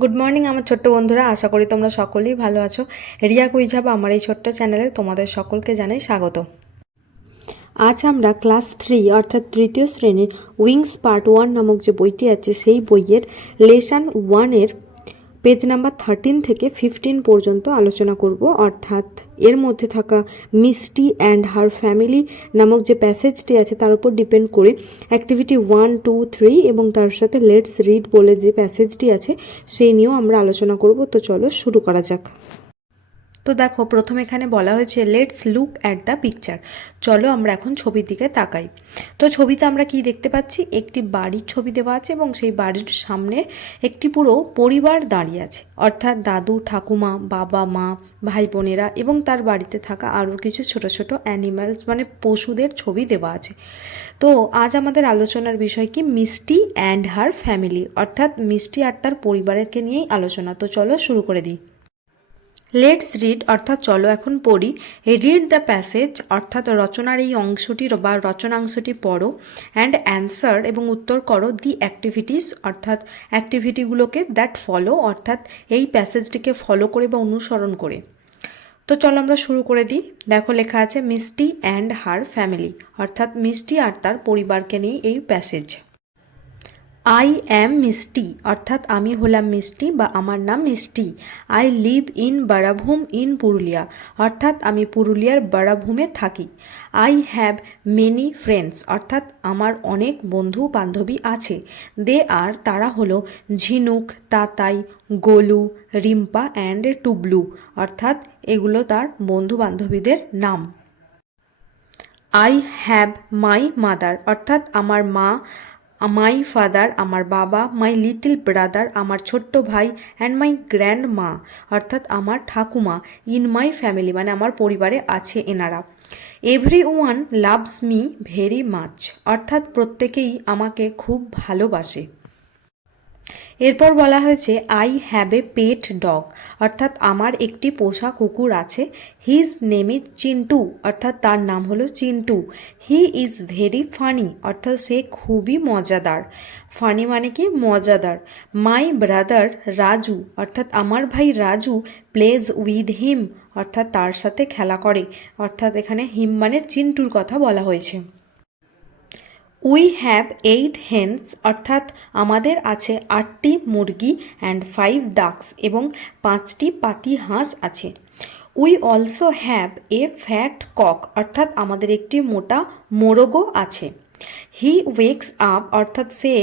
Good morning আমার ছোট্ট বন্ধুরা। আশা করি তোমরা সকলেই ভালো আছো। রিয়া কুইঝাব, আমার এই ছোট্ট চ্যানেলে তোমাদের সকলকে জানাই স্বাগত। আজ আমরা ক্লাস থ্রি, অর্থাৎ তৃতীয় শ্রেণির উইংস পার্ট ওয়ান নামক যে বইটি আছে, সেই বইয়ের লেসান ওয়ানের পেজ নাম্বার থার্টিন থেকে ফিফটিন পর্যন্ত আলোচনা করব। অর্থাৎ এর মধ্যে থাকা মিস্টি অ্যান্ড হার ফ্যামিলি নামক যে প্যাসেজটি আছে, তার উপর ডিপেন্ড করে অ্যাক্টিভিটি ওয়ান টু থ্রি এবং তার সাথে লেটস রিড বলে যে প্যাসেজটি আছে, সেই নিয়েও আমরা আলোচনা করব। তো চলো শুরু করা যাক। তো দেখো, প্রথম এখানে বলা হয়েছে let's look at the picture চলো আমরা এখন ছবির দিকে তাকাই। তো ছবিতে আমরা কি দেখতে পাচ্ছি? একটি বাড়ির ছবি দেওয়া আছে এবং সেই বাড়ির সামনে একটি পুরো পরিবার দাঁড়িয়ে আছে। অর্থাৎ দাদু, ঠাকুমা, বাবা, মা, ভাই বোনেরা এবং তার বাড়িতে থাকা আরও কিছু ছোট ছোট অ্যানিম্যালস মানে পশুদের ছবি দেওয়া আছে। তো আজ আমাদের আলোচনার বিষয় কি? মিষ্টি অ্যান্ড হার ফ্যামিলি অর্থাৎ মিষ্টি আর তার পরিবারকে নিয়েই আলোচনা। তো চলো শুরু করে দিই। লেটস রিড অর্থাৎ চলো এখন পড়ি। রিড দ্য প্যাসেজ অর্থাৎ রচনার এই অংশটি বা রচনাংশটি পড়ো অ্যান্ড অ্যান্সার এবং উত্তর করো দি অ্যাক্টিভিটিস অর্থাৎ অ্যাক্টিভিটিগুলোকে দ্যাট ফলো অর্থাৎ এই প্যাসেজটিকে ফলো করে বা অনুসরণ করে। তো চলো আমরা শুরু করে দিই। দেখো লেখা আছে মিষ্টি অ্যান্ড হার ফ্যামিলি অর্থাৎ মিষ্টি আর তার পরিবারকে নিয়ে এই প্যাসেজ আই অ্যাম মিষ্টি অর্থাৎ আমি হলাম মিষ্টি বা আমার নাম Mishti. I live in Barabhum in Purulia অর্থাৎ আমি পুরুলিয়ার বারাভূমে থাকি। আই হ্যাভ মেনি ফ্রেন্ডস অর্থাৎ আমার অনেক বন্ধু বান্ধবী আছে। দে আর তারা হলো ঝিনুক, তাতাই, গোলু, রিম্পা অ্যান্ড টুবলু, অর্থাৎ এগুলো তার বন্ধু বান্ধবীদের নাম। আই হ্যাভ মাই মাদার অর্থাৎ আমার মা মাই ফাদার আমার বাবা মাই লিটল ব্রাদার আমার ছোট্ট ভাই অ্যান্ড মাই গ্র্যান্ড মা অর্থাৎ আমার ঠাকুমা ইন মাই ফ্যামিলি মানে আমার পরিবারে আছে এনারা। Everyone loves me very much অর্থাৎ প্রত্যেকেই আমাকে খুব ভালোবাসে। এরপর বলা হয়েছে I have a pet dog অর্থাৎ আমার একটি পোষা কুকুর আছে। হিজ নেম ইজ চিন্টু অর্থাৎ তার নাম হলো Chintu he is very funny অর্থাৎ সে খুবই মজাদার। ফানি মানে কি? মজাদার। মাই ব্রাদার রাজু, অর্থাৎ আমার ভাই রাজু প্লেজ উইথ হিম অর্থাৎ তার সাথে খেলা করে। অর্থাৎ এখানে হিম মানে চিন্টুর কথা বলা হয়েছে। উই হ্যাভ এইট হেন্স অর্থাৎ আমাদের আছে আটটি মুরগি অ্যান্ড ফাইভ ডাকস এবং পাঁচটি পাতি হাঁস আছে। We also have a fat cock অর্থাৎ আমাদের একটি মোটা মোরগও আছে। হি ওয়েক্স আপ অর্থাৎ সে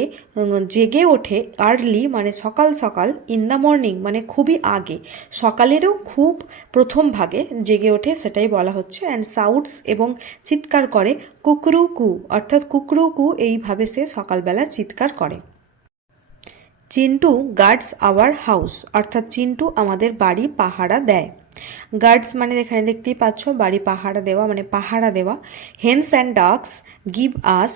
জেগে ওঠে আর্লি মানে সকাল সকাল ইন দ্য মর্নিং মানে খুবই আগে। সকালেরও খুব প্রথম ভাগে জেগে ওঠে, সেটাই বলা হচ্ছে অ্যান্ড সাউটস এবং চিৎকার করে কুকরু কু অর্থাৎ কুকরু কু এইভাবে সে সকালবেলা চিৎকার করে। চিন্টু গার্ডস আওয়ার হাউস অর্থাৎ চিন্টু আমাদের বাড়ি পাহারা দেয়। গার্ডস মানে এখানে দেখতেই পাচ্ছ বাড়ি পাহারা দেওয়া মানে পাহারা দেওয়া। Hens and ducks give us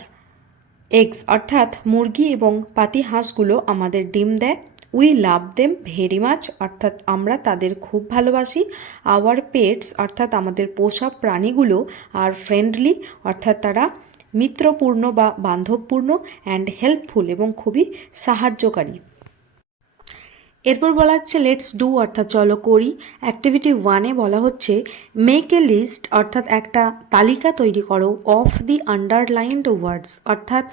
eggs অর্থাৎ মুরগি এবং পাতি হাঁসগুলো আমাদের ডিম দেয়। We love them very much অর্থাৎ আমরা তাদের খুব ভালোবাসি। আওয়ার পেটস অর্থাৎ আমাদের পোষা প্রাণীগুলো আর ফ্রেন্ডলি অর্থাৎ তারা মিত্রপূর্ণ বা বান্ধবপূর্ণ অ্যান্ড হেল্পফুল এবং খুবই সাহায্যকারী। এরপর বলা হচ্ছে লেটস ডু অর্থাৎ চলো করি। অ্যাক্টিভিটি ওয়ানে বলা হচ্ছে মেক এ লিস্ট অর্থাৎ একটা তালিকা তৈরি করো অফ দি আন্ডারলাইন্ড ওয়ার্ডস অর্থাৎ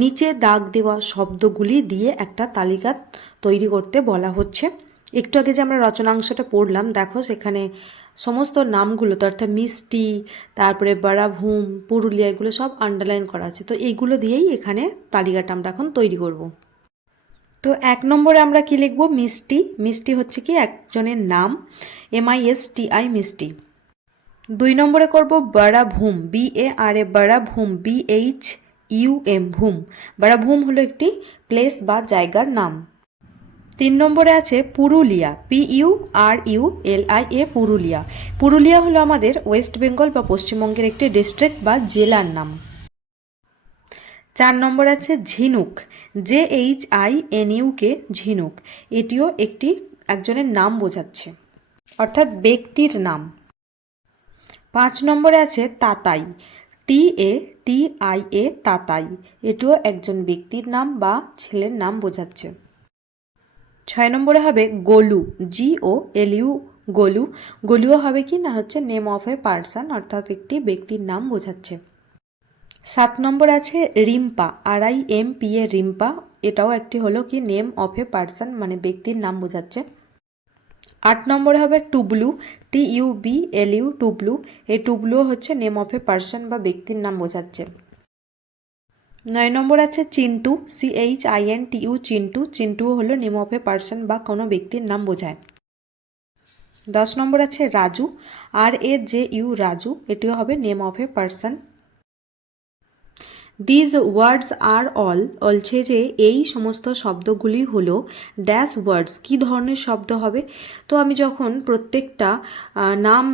নিচে দাগ দেওয়া শব্দগুলি দিয়ে একটা তালিকা তৈরি করতে বলা হচ্ছে। একটু আগে যে আমরা রচনাংশটা পড়লাম, দেখো সেখানে সমস্ত নামগুলো তো অর্থাৎ মিষ্টি, তারপরে বারাভূম, পুরুলিয়া, এগুলো সব আন্ডারলাইন করা আছে। তো এইগুলো দিয়েই এখানে তালিকাটা আমরা এখন তৈরি করব। তো এক নম্বরে আমরা কি লিখব? মিষ্টি। মিষ্টি হচ্ছে কি একজনের নাম। M I S T I Mishti. দুই নম্বরে করব বড়া ভূম B A R A Barabhum B H U M Bhum. Barabhum হলো একটি প্লেস বা জায়গার নাম। তিন নম্বরে আছে Purulia. P U R U L I A Purulia. Purulia হলো আমাদের ওয়েস্ট বেঙ্গল বা পশ্চিমবঙ্গের একটি ডিস্ট্রিক্ট বা জেলার নাম। চার নম্বর আছে Jhinuk J H I N U K Jhinuk. এটিও একটি একজনের নাম বোঝাচ্ছে, অর্থাৎ ব্যক্তির নাম। পাঁচ নম্বরে আছে Tatai T A T I A Tatai. এটিও একজন ব্যক্তির নাম বা ছেলের নাম বোঝাচ্ছে। ছয় নম্বরে হবে Golu G O L U Golu. গোলুও হবে কি না? হচ্ছে নেম অফ এ পার্সন অর্থাৎ একটি ব্যক্তির নাম বোঝাচ্ছে। সাত নম্বর আছে Rimpa R I M P A Rimpa. এটাও একটি হলো কি নেম অফ এ পার্সন মানে ব্যক্তির নাম বোঝাচ্ছে। আট নম্বরে হবে Tublu T U B L U Tublu. এই টুবলুও হচ্ছে নেম অফ এ পার্সন বা ব্যক্তির নাম বোঝাচ্ছে। নয় নম্বর আছে Chintu C H I N T U Chintu. চিন্টুও হলো নেম অফ এ পার্সন বা কোনো ব্যক্তির নাম বোঝায়। দশ নম্বর আছে Raju R A J U Raju. এটিও হবে name of a person these words are all বলছে যে এই সমস্ত শব্দগুলি হলো ড্যাশ ওয়ার্ডস কী ধরনের শব্দ হবে? তো আমি যখন প্রত্যেকটা নাম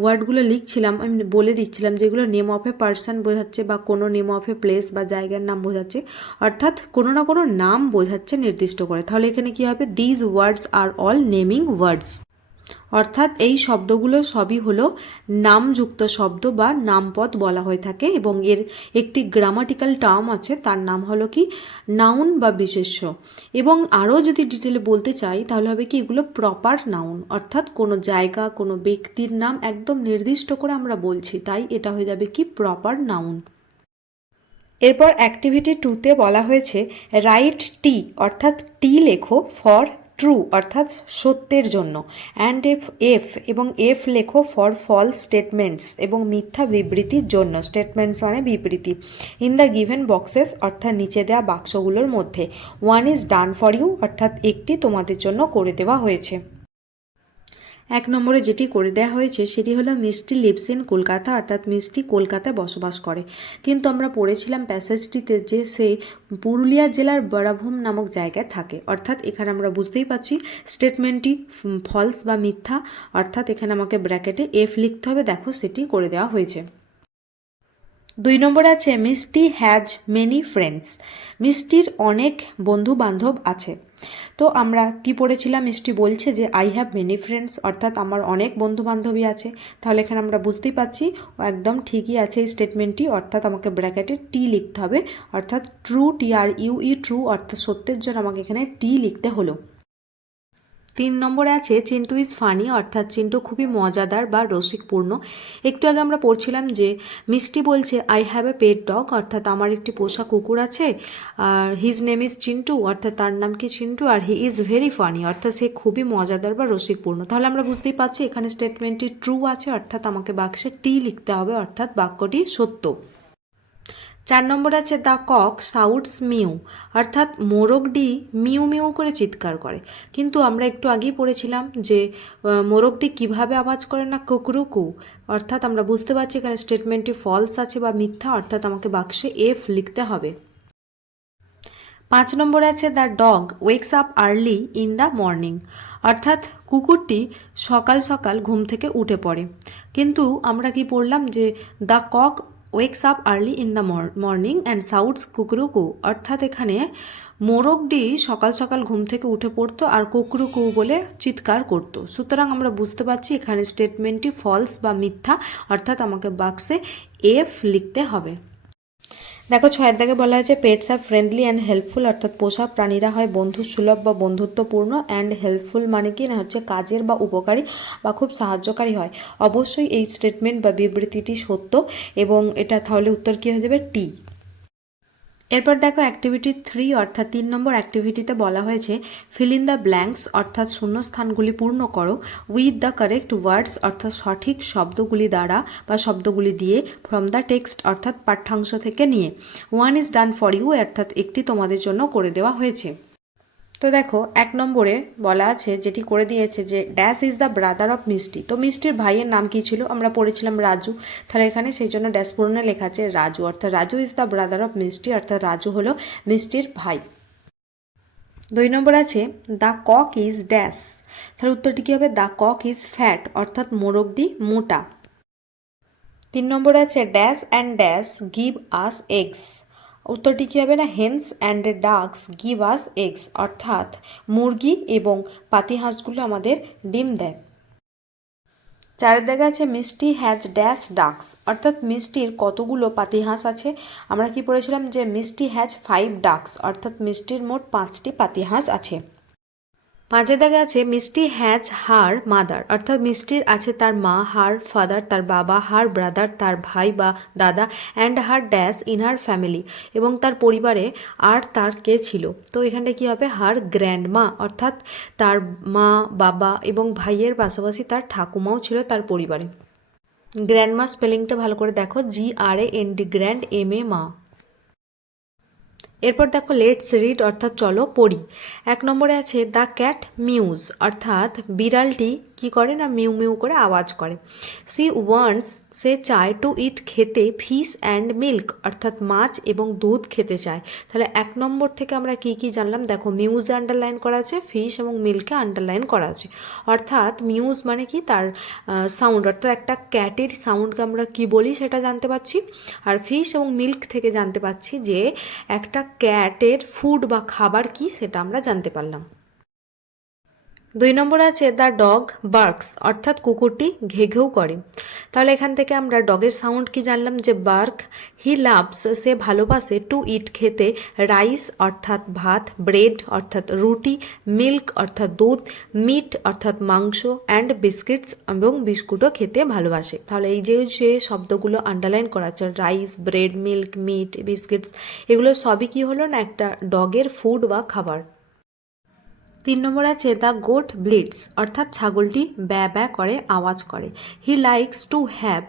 ওয়ার্ডগুলো লিখছিলাম, আমি বলে দিচ্ছিলাম যেগুলো নেম অফ এ পার্সন বোঝাচ্ছে বা কোনো নেম অফ এ প্লেস বা জায়গার নাম বোঝাচ্ছে, অর্থাৎ কোনো না কোনো নাম বোঝাচ্ছে নির্দিষ্ট করে। তাহলে এখানে কি হবে? These words are all naming words অর্থাৎ এই শব্দগুলো সবই হলো নামযুক্ত শব্দ বা নামপদ বলা হয়ে থাকে এবং এর একটি গ্রামাটিক্যাল টার্ম আছে, তার নাম হলো কি? নাউন বা বিশেষ্য। এবং আরও যদি ডিটেলে বলতে চাই, তাহলে হবে কি? এগুলো প্রপার নাউন অর্থাৎ কোনো জায়গা, কোনো ব্যক্তির নাম একদম নির্দিষ্ট করে আমরা বলছি, তাই এটা হয়ে যাবে কি? প্রপার নাউন এরপর অ্যাক্টিভিটি টুতে বলা হয়েছে রাইট টি অর্থাৎ টি লেখো ফর ট্রু অর্থাৎ সত্যের জন্য। অ্যান্ড এফ এফ এবং এফ লেখো ফর ফল স্টেটমেন্টস এবং মিথ্যা বিবৃতির জন্য। স্টেটমেন্টস মানে বিবৃতি। ইন দ্য গিভেন বক্সেস অর্থাৎ নিচে দেওয়া বাক্সগুলোর মধ্যে। One is done for you অর্থাৎ একটি তোমাদের জন্য করে দেওয়া হয়েছে। এক নম্বরে যেটি করে দেওয়া হয়েছে সেটি হলো মিষ্টি লিভস ইন কলকাতা, অর্থাৎ মিষ্টি কলকাতায় বসবাস করে। কিন্তু আমরা পড়েছিলাম প্যাসেজটিতে যে সে পুরুলিয়া জেলার বরাভূম নামক জায়গায় থাকে। অর্থাৎ এখানে আমরা বুঝতেই পারছি স্টেটমেন্টটি ফলস বা মিথ্যা, অর্থাৎ এখানে আমাকে ব্র্যাকেটে এফ লিখতে হবে, দেখো সেটি করে দেওয়া হয়েছে। দুই নম্বর আছে, মিষ্টি হ্যাজ মেনি ফ্রেন্ডস। মিষ্টির অনেক বন্ধু বান্ধব আছে। তো আমরা কি পড়েছিলাম? মিষ্টি বলছে যে আই হ্যাভ মেনি ফ্রেন্ডস অর্থাৎ আমার অনেক বন্ধু বান্ধবী আছে। তাহলে এখানে আমরা বুঝতেই পারছি, ও একদম ঠিকই আছে এই স্টেটমেন্টটি অর্থাৎ আমাকে ব্র্যাকেটে টি লিখতে হবে। অর্থাৎ true T R U E true অর্থাৎ সত্যের জন্য আমাকে এখানে টি লিখতে হলো। তিন নম্বরে আছে, চিন্টু ইজ ফানি অর্থাৎ চিন্টু খুবই মজাদার বা রসিকপূর্ণ। একটু আগে আমরা পড়ছিলাম যে, মিষ্টি বলছে I have a pet dog অর্থাৎ আমার একটি পোষা কুকুর আছে, আর হিজ নেম ইজ চিন্টু, অর্থাৎ তার নাম কি চিন্টু, আর হি ইজ ভেরি ফানি অর্থাৎ সে খুবই মজাদার বা রসিকপূর্ণ। তাহলে আমরা বুঝতেই পারছি, এখানে স্টেটমেন্টটি ট্রু আছে, অর্থাৎ আমাকে বাক্সে টি লিখতে হবে, অর্থাৎ বাক্যটি সত্য। চার নম্বর আছে দ্য কক সাউটস মিউ, অর্থাৎ মোরগডি মিউ মিউ করে চিৎকার করে। কিন্তু আমরা একটু আগেই পড়েছিলাম যে মোরগটি কীভাবে আওয়াজ করে না কুকরুকু? অর্থাৎ আমরা বুঝতে পারছি এখানে স্টেটমেন্টটি ফলস আছে বা মিথ্যা, অর্থাৎ আমাকে বাক্সে এফ লিখতে হবে। পাঁচ নম্বরে আছে the dog wakes up early in the morning, অর্থাৎ কুকুরটি সকাল সকাল ঘুম থেকে উঠে পড়ে। কিন্তু আমরা কি পড়লাম যে, the cock wakes up early in the morning and shouts কুকরুকু অর্থাৎ এখানে মোরগটি সকাল সকাল ঘুম থেকে উঠে পড়তো আর কুকরুকু বলে চিৎকার করত। সুতরাং আমরা বুঝতে পারছি এখানে স্টেটমেন্টটি ফলস বা মিথ্যা, অর্থাৎ আমাকে বাক্সে এফ লিখতে হবে। দেখো ছয়ের দাগে বলা হয়েছে pets are friendly and helpful অর্থাৎ পোষা প্রাণীরা হয় বন্ধু সুলভ বা বন্ধুত্বপূর্ণ অ্যান্ড হেল্পফুল মানে কি? না, হচ্ছে কাজের বা উপকারী বা খুব সাহায্যকারী হয়। অবশ্যই এই স্টেটমেন্ট বা বিবৃতিটি সত্য এবং এটা তাহলে উত্তর কী হয়ে যাবে? টি এরপর দেখো অ্যাক্টিভিটি থ্রি অর্থাৎ তিন নম্বর অ্যাক্টিভিটিতে বলা হয়েছে ফিল ইন দ্য ব্ল্যাঙ্কস অর্থাৎ শূন্যস্থানগুলি পূর্ণ করো উইথ দ্য কারেক্ট ওয়ার্ডস অর্থাৎ সঠিক শব্দগুলি দ্বারা বা শব্দগুলি দিয়ে ফ্রম দ্য টেক্সট অর্থাৎ পাঠ্যাংশ থেকে নিয়ে। One is done for you অর্থাৎ একটি তোমাদের জন্য করে দেওয়া হয়েছে। তো দেখো, এক নম্বরে বলা আছে, যেটি করে দিয়েছে যে dash is the brother of Mishti তো মিষ্টির ভাইয়ের নাম কি ছিল? আমরা পড়েছিলাম রাজু। তাহলে এখানে সেই জন্য ড্যাশ পূরণে লেখা আছে রাজু। অর্থাৎ Raju is the brother of Mishti অর্থাৎ রাজু হলো মিষ্টির ভাই। দুই নম্বর আছে দ্য কক ইজ ড্যাশ তাহলে উত্তরটি কী হবে? দ্য কক ইজ ফ্যাট অর্থাৎ মোরগটি মোটা। তিন নম্বর আছে dash and dash give us eggs উত্তরটি কী হবে না? Hens and ducks give us eggs অর্থাৎ মুরগি এবং পাতিহাঁসগুলো আমাদের ডিম দেয়। চারের দেখা আছে মিষ্টি হ্যাজ ড্যাশ ডাকস অর্থাৎ মিষ্টির কতগুলো পাতিহাঁস আছে? আমরা কি পড়েছিলাম যে মিষ্টি হ্যাজ ফাইভ ডাকস অর্থাৎ মিষ্টির মোট পাঁচটি পাতিহাঁস আছে। পাঁচের দাগে আছে, মিষ্টি হ্যাজ হার মাদার। অর্থাৎ মিষ্টির আছে তার মা, হার ফাদার, তার বাবা, হার ব্রাদার, তার ভাই বা দাদা, and her dash in her family. এবং তার পরিবারে আর তার কে ছিল? তো এখানটা কি হবে? হার গ্র্যান্ড মা অর্থাৎ তার মা, বাবা এবং ভাইয়ের পাশাপাশি তার ঠাকুমাও ছিল তার পরিবারে। গ্র্যান্ডমা স্পেলিংটা ভালো করে দেখো G R A N D grand M A ma. এরপর দেখো লেটস রিড, অর্থাৎ চলো পড়ি। এক নম্বরে আছে দ্য ক্যাট মিউজ, অর্থাৎ বিড়ালটি কি করে না মিউ মিউ করে আওয়াজ করে। সি ওয়ান্টস, সে চায় টু ইট খেতে ফিশ অ্যান্ড মিল্ক, অর্থাৎ মাছ এবং দুধ খেতে চায়। তাহলে এক নম্বর থেকে আমরা কি কি জানলাম? দেখো, মিউজ আন্ডারলাইন করা আছে, ফিশ এবং মিল্কে আন্ডারলাইন করা আছে। অর্থাৎ মিউজ মানে কি? তার সাউন্ড, অর্থাৎ একটা ক্যাটের সাউন্ডকে আমরা কি বলি সেটা জানতে পারছি আর ফিশ এবং মিল্ক থেকে জানতে পারছি যে একটা ক্যাটের ফুড বা খাবার কি সেটা আমরা জানতে পারলাম। দুই নম্বরে আছে দ্য ডগ বার্কস, অর্থাৎ কুকুরটি ঘে ঘেউ করে। তাহলে এখান থেকে আমরা ডগের সাউন্ড কি জানলাম? যে বার্ক, হি লাভস, সে ভালোবাসে টু ইট খেতে রাইস, অর্থাৎ ভাত, ব্রেড, অর্থাৎ রুটি, মিল্ক, অর্থাৎ দুধ, মিট, অর্থাৎ মাংস, অ্যান্ড বিস্কিটস এবং বিস্কুটও খেতে ভালোবাসে। তাহলে এই যে যে শব্দগুলো আন্ডারলাইন করা আছে, rice, bread, milk, meat, biscuits, এগুলো সবই কি হলো না একটা ডগের ফুড বা খাবার? তিন নম্বর আছে দ্য গোট ব্লিডস অর্থাৎ ছাগলটি ব্যা ব্যা করে, আওয়াজ করে। He likes to have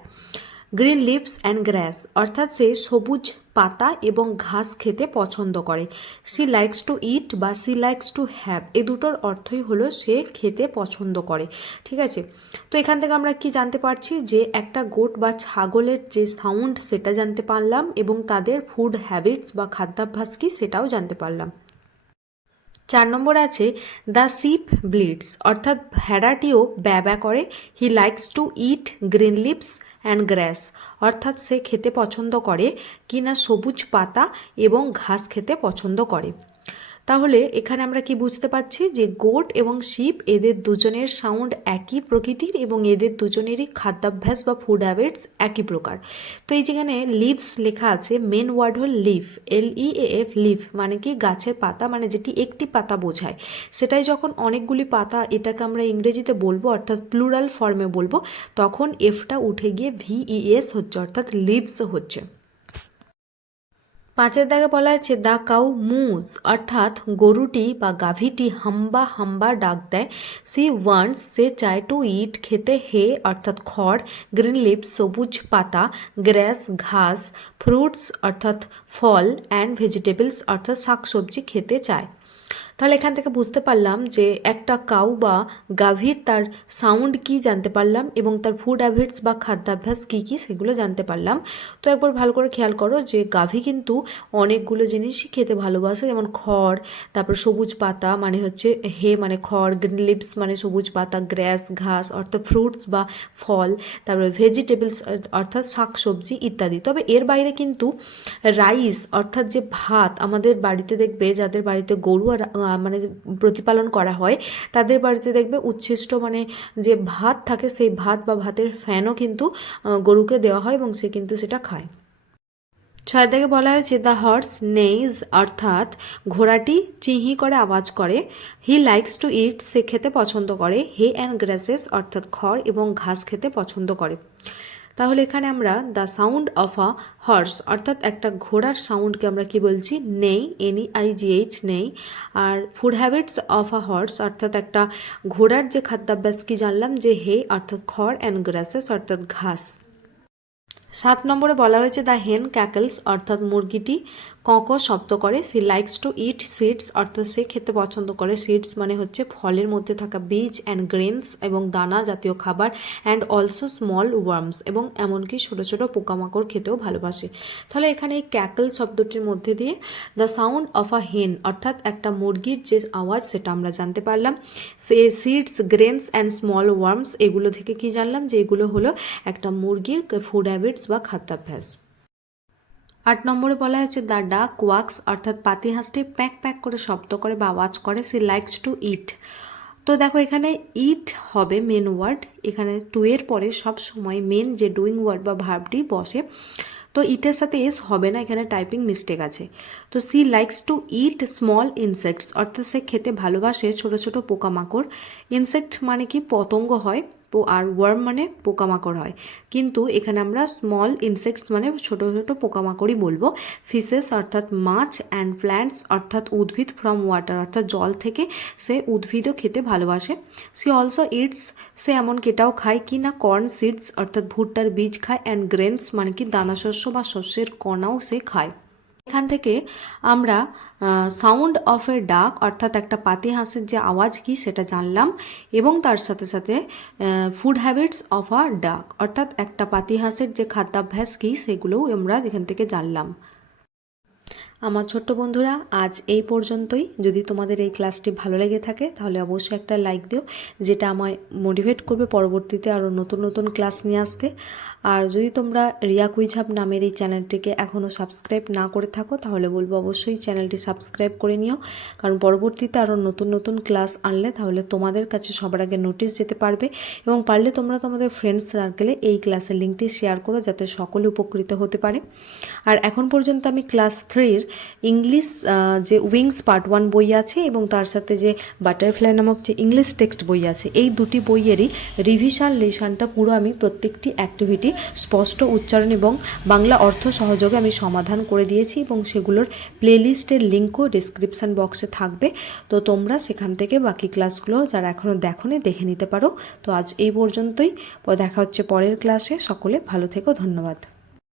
green leaves and grass অর্থাৎ সে সবুজ পাতা এবং ঘাস খেতে পছন্দ করে। সি লাইকস টু ইট বা she likes to have a দুটোর অর্থই হলো সে খেতে পছন্দ করে। ঠিক আছে? তো এখান থেকে আমরা কি জানতে পারছি? যে একটা গোট বা ছাগলের যে সাউন্ড সেটা জানতে পারলাম এবং তাদের ফুড হ্যাবিটস বা খাদ্যাভ্যাস কি, সেটাও জানতে পারলাম। চার নম্বর আছে দ্য সিপ ব্লিডস অর্থাৎ ভেড়াটিও ব্যা করে। He likes to eat green leaves and grass অর্থাৎ সে খেতে পছন্দ করে কিনা সবুজ পাতা এবং ঘাস খেতে পছন্দ করে। তাহলে এখানে আমরা কি বুঝতে পারছি যে গোট এবং শিপ এদের দুজনের সাউন্ড একই প্রকৃতির এবং এদের দুজনেরই খাদ্যাভ্যাস বা ফুড হ্যাবিটস একই প্রকার। তো এই যেখানে লিভস লেখা আছে মেন ওয়ার্ড হল leaf L E F leaf মানে কি গাছের পাতা মানে যেটি একটি পাতা বোঝায়। সেটাই যখন অনেকগুলি পাতা এটাকে আমরা ইংরেজিতে বলব, অর্থাৎ প্লুরাল ফর্মে বলব, তখন এফটা উঠে গিয়ে ভিইএস হচ্ছে, অর্থাৎ লিভস হচ্ছে। পাঁচের দাগে বলা আছে, দা কাউ মুজ অর্থাৎ গরুটি বা গাভীটি হাম্বা হাম্বা ডাক দেয়। সি ওয়ান্স সে চায় টু ইট, খেতে হে, অর্থাৎ খড়, গ্রিন লিপস, সবুজ পাতা, গ্রাস, ঘাস, ফ্রুটস, অর্থাৎ ফল, অ্যান্ড ভেজিটেবলস, অর্থাৎ শাকসবজি খেতে চায়। তাহলে এখান থেকে বুঝতে পারলাম যে একটা কাউ বা গাভীর তার সাউন্ড কি জানতে পারলাম এবং তার ফুড হ্যাবিটস বা খাদ্যাভ্যাস কী কী সেগুলো জানতে পারলাম। তো একবার ভালো করে খেয়াল করো যে গাভী কিন্তু অনেকগুলো জিনিসই খেতে ভালোবাসে, যেমন খড়, তারপর সবুজ পাতা মানে হচ্ছে হে মানে খড় গ্রিন লিপস মানে সবুজ পাতা গ্রাস ঘাস, অর্থাৎ ফ্রুটস বা ফল, তারপরে ভেজিটেবলস অর্থাৎ শাকসবজি ইত্যাদি। তবে এর বাইরে কিন্তু রাইস অর্থাৎ যে ভাত আমাদের বাড়িতে দেখবে, যাদের বাড়িতে গরু আর মানে প্রতিপালন করা হয়, তাদের বাড়িতে দেখবে উচ্ছিষ্ট মানে যে ভাত থাকে, সেই ভাত বা ভাতের ফ্যানও কিন্তু গরুকে দেওয়া হয় এবং সে কিন্তু সেটা খায়। ছয় থেকে বলা হয়েছে দ্য হর্স নেইজ অর্থাৎ ঘোড়াটি চিহি করে আওয়াজ করে। হি লাইকস টু ইট সে খেতে পছন্দ করে। হে অ্যান্ড গ্রাসেস অর্থাৎ খড় এবং ঘাস খেতে পছন্দ করে। তাহলে এখানে আমরা the sound of a horse অর্থাৎ একটা ঘোড়ার সাউন্ডকে আমরা কি বলছি? নেই এনি আই জি এইচ নেই। আর food habits of a horse অর্থাৎ একটা ঘোড়ার যে খাদ্যাভ্যাস কি জানলাম? যে হে অর্থাৎ খড় অ্যান্ড গ্রাসেস অর্থাৎ ঘাস। সাত নম্বরে বলা হয়েছে দ্য হেন ক্যাকেলস অর্থাৎ মুরগিটি। কঁক শব্দ করে she likes to eat seeds অর্থাৎ সে খেতে পছন্দ করে। সিডস মানে হচ্ছে ফলের মধ্যে থাকা বীজ অ্যান্ড গ্রেনস এবং দানা জাতীয় খাবার অ্যান্ড অলসো স্মল ওয়ার্মস এবং এমনকি ছোটো ছোটো পোকামাকড় খেতেও ভালোবাসে। তাহলে এখানে এই ক্যাকেল শব্দটির মধ্যে দিয়ে দ্য সাউন্ড অফ আ হেন অর্থাৎ একটা মুরগির যে আওয়াজ সেটা আমরা জানতে পারলাম। সে seeds grains and small worms এগুলো থেকে কি জানলাম? যে এগুলো হলো একটা মুরগির ফুড হ্যাবিটস বা খাদ্যাভ্যাস। আট নম্বরে বলা হয়েছে দ্য ডাক ওয়াক্স অর্থাৎ পাতি হাঁসটি প্যাক প্যাক করে শব্দ করে বা আওয়াজ করে। সি লাইকস টু ইট তো দেখো, এখানে ইট হবে মেন ওয়ার্ড এখানে টু এর পরে সব সময় মেন যে ডুইং ওয়ার্ড বা ভার্বটি বসে। তো ইটের সাথে এস হবে না, এখানে টাইপিং মিস্টেক আছে। তো she likes to eat small insects অর্থাৎ সে খেতে ভালোবাসে ছোট ছোট পোকামাকড়। ইনসেক্ট মানে কি? পতঙ্গ হয়। আর ওয়ার্ম মানে পোকামাকড় হয়। কিন্তু এখানে আমরা স্মল ইনসেক্টস মানে ছোট ছোট পোকামাকড়ই বলব। ফিশেস অর্থাৎ মাছ অ্যান্ড প্ল্যান্টস অর্থাৎ উদ্ভিদ ফ্রম ওয়াটার অর্থাৎ জল থেকে সে উদ্ভিদও খেতে ভালোবাসে। সি অলসো ইটস সে এমন কেটাও খায় কি না কর্ন সিডস অর্থাৎ ভুট্টার বীজ খায় অ্যান্ড গ্রেনস মানে কি দানাশস্য বা শস্যের কণাও সে খায়। এখান থেকে আমরা সাউন্ড অফ এ ডাক অর্থাৎ একটা পাতি হাঁসের যে আওয়াজ কি সেটা জানলাম এবং তার সাথে সাথে ফুড হ্যাবিটস অফ আ ডাক অর্থাৎ একটা পাতি হাঁসের যে খাদ্যাভ্যাস কি সেগুলোও আমরা এখান থেকে জানলাম। আমার ছোট্ট বন্ধুরা, আজ এই পর্যন্তই। যদি তোমাদের এই ক্লাসটি ভালো লেগে থাকে, তাহলে অবশ্যই একটা লাইক দিও, যেটা আমায় মোটিভেট করবে পরবর্তীতে আরও নতুন নতুন ক্লাস নিয়ে আসতে। আর যদি তোমরা রিয়া কুইঝাব নামের এই চ্যানেলটিকে এখনও সাবস্ক্রাইব না করে থাকো, তাহলে বলব অবশ্যই চ্যানেলটি সাবস্ক্রাইব করে নিও। কারণ পরবর্তীতে আরও নতুন নতুন ক্লাস আনলে তাহলে তোমাদের কাছে সবার আগে নোটিশ যেতে পারবে এবং পারলে তোমরা তোমাদের ফ্রেন্ডস সার্কেলে এই ক্লাসের লিঙ্কটি শেয়ার করো যাতে সকলে উপকৃত হতে পারে। আর এখন পর্যন্ত আমি ক্লাস থ্রির ইংলিশ যে উইংস পার্ট ওয়ান বই আছে এবং তার সাথে যে বাটারফ্লাই নামক যে ইংলিশ টেক্সট বই আছে, এই দুটি বইয়েরই রিভিশন লেশনটা পুরো আমি প্রত্যেকটি অ্যাক্টিভিটি স্পষ্ট উচ্চারণ এবং বাংলা অর্থ সহযোগে আমি সমাধান করে দিয়েছি এবং সেগুলোর প্লেলিস্টের লিঙ্কও ডিসক্রিপশান বক্সে থাকবে। তো তোমরা সেখান থেকে বাকি ক্লাসগুলো যারা এখনও দেখোনি, দেখে নিতে পারো। তো আজ এই পর্যন্তই। দেখা হচ্ছে পরের ক্লাসে। সকলে ভালো থেকো। ধন্যবাদ।